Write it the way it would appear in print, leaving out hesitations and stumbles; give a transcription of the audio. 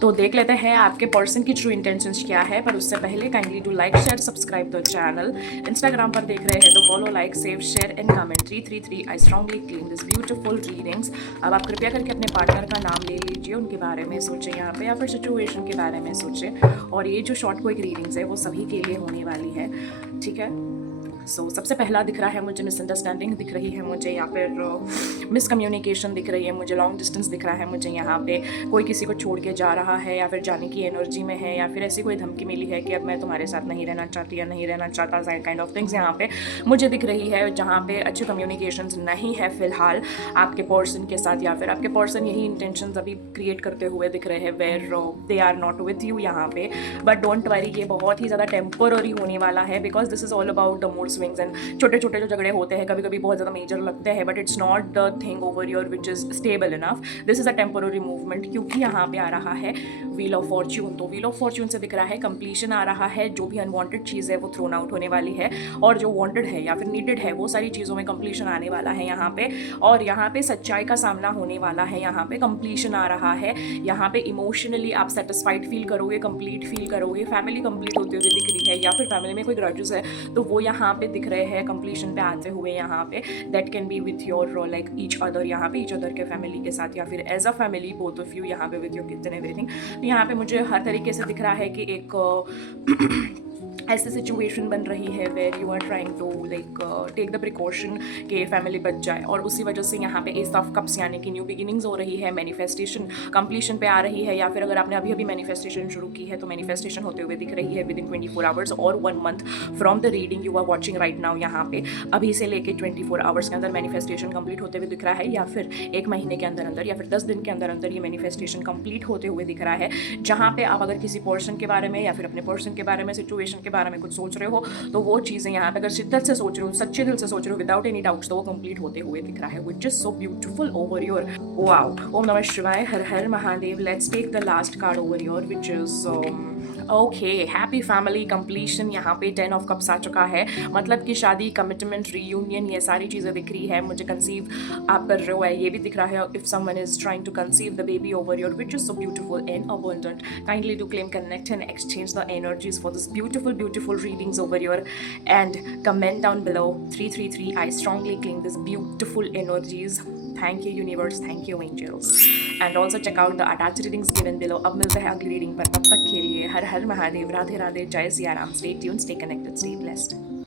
तो देख लेते हैं आपके पर्सन की ट्रू इंटेंशंस क्या है, पर उससे पहले kindly do like share subscribe the channel. Instagram पर देख रहे हैं तो follow like save share and comment 333 I strongly claim this beautiful readings. अब आप कृपया करके अपने पार्टनर का नाम ले लीजिए, उनके बारे में सोचें यहाँ पे, या फिर सिचुएशन के बारे में सोचें। और ये जो शॉर्ट क्विक रीडिंग्स है वो सभी के लिए होने वाली है, ठीक है। सबसे पहला दिख रहा है मुझे मिसअंडरस्टैंडिंग दिख रही है मुझे, या फिर मिसकम्युनिकेशन दिख रही है मुझे, लॉन्ग डिस्टेंस दिख रहा है मुझे यहाँ पे। कोई किसी को छोड़ के जा रहा है या फिर जाने की एनर्जी में है, या फिर ऐसी कोई धमकी मिली है कि अब मैं तुम्हारे साथ नहीं रहना चाहती या नहीं रहना चाहता, काइंड ऑफ थिंग्स यहाँ पे मुझे दिख रही है, जहाँ पे अच्छे कम्युनिकेशन नहीं है फिलहाल आपके पर्सन के साथ, या फिर आपके पर्सन यही इंटेंशन अभी क्रिएट करते हुए दिख रहे हैं where they are not with you यहाँ पे। बट डोंट वरी, ये बहुत ही ज़्यादा टेम्पररी होने वाला है, because this is all about the mood swings and छोटे छोटे जो झगड़े होते हैं कभी कभी बहुत ज़्यादा मेजर लगते हैं, but it's not the thing over your which is stable enough. This is a temporary movement, क्योंकि यहाँ पे आ रहा है व्हील ऑफ फॉर्च्यून। तो व्हील ऑफ फॉर्च्यून से दिख रहा है कंप्लीशन आ रहा है, जो भी अनवांटेड चीज़ है वो थ्रोन आउट होने वाली है, और जो वांटेड है या फिर नीडेड है वो सारी चीज़ों में कंप्लीशन आने वाला है यहाँ पे। और यहाँ पे सच्चाई का सामना होने वाला है, यहाँ पे कंप्लीशन आ रहा है, यहाँ पे इमोशनली आप सेटिस्फाइड फील करोगे, कंप्लीट फील करोगे, फैमिली कंप्लीट होते हुए दिख रही है, या फिर फैमिली में कोई ग्रजेस है तो वो यहाँ पे दिख रहे हैं कंप्लीशन पे आते हुए यहाँ पे। That can be with your like each other, यहाँ पे ईच अदर के फैमिली के साथ, या फिर as a family both of you यहाँ पे with your kids and everything. तो यहाँ पे मुझे हर तरीके से दिख रहा है कि एक ऐसी सिचुएशन बन रही है where you are trying to like take the precaution कि फैमिली बच जाए, और उसी वजह से यहाँ पे एस ऑफ कप्स यानी कि न्यू बिगिनिंग्स हो रही है, मैनिफेस्टेशन कंप्लीशन पे आ रही है, या फिर अगर आपने अभी अभी मैनिफेस्टेशन शुरू की है तो मैनिफेस्टेशन होते हुए दिख रही है विद इन 24 आवर्स और 1 month from the reading you are watching right now. यहाँ पे अभी से लेके 24 आवर्स के अंदर मैनिफेस्टेशन कंप्लीट होते हुए दिख रहा है, या फिर 1 महीने के अंदर अंदर, या फिर 10 दिन के अंदर अंदर ये मैनिफेस्टेशन कंप्लीट होते हुए दिख रहा है। जहाँ पे आप अगर किसी पर्सन के बारे में या फिर अपने पर्सन के बारे में, सिचुएशन के बारे में कुछ सोच रहे हो, तो वो चीज़ें यहाँ पे अगर शिद्दत से सोच रहे हो, सच्चे दिल से सोच रहे हो, विदाउट एनी डाउट्स, तो वो कंप्लीट होते हुए दिख रहा है, which is so beautiful over your. Wow, Om नमः शिवाय, हर हर Mahadev. Let's take the last card over your, which is okay, happy family completion. यहाँ पे 10 ऑफ कप्स आ चुका है, मतलब कि शादी, कमिटमेंट, रीयूनियन, ये सारी चीज़ें दिख रही है मुझे। कंसीव आप कर रहे हो, ये भी दिख रहा है, if someone is trying to conceive the baby over your, which is so beautiful and abundant. Kindly do claim, connect and exchange the energies for this beautiful readings over your, and comment down below 333 I strongly claim this beautiful energies. Thank you universe, thank you angels, and also check out the attached readings given below. अब मिलते हैं अगली reading पर, तब तक के लिए हर हर महादेव, राधे राधे, जय Siya Ram. Stay tuned, stay connected, stay blessed.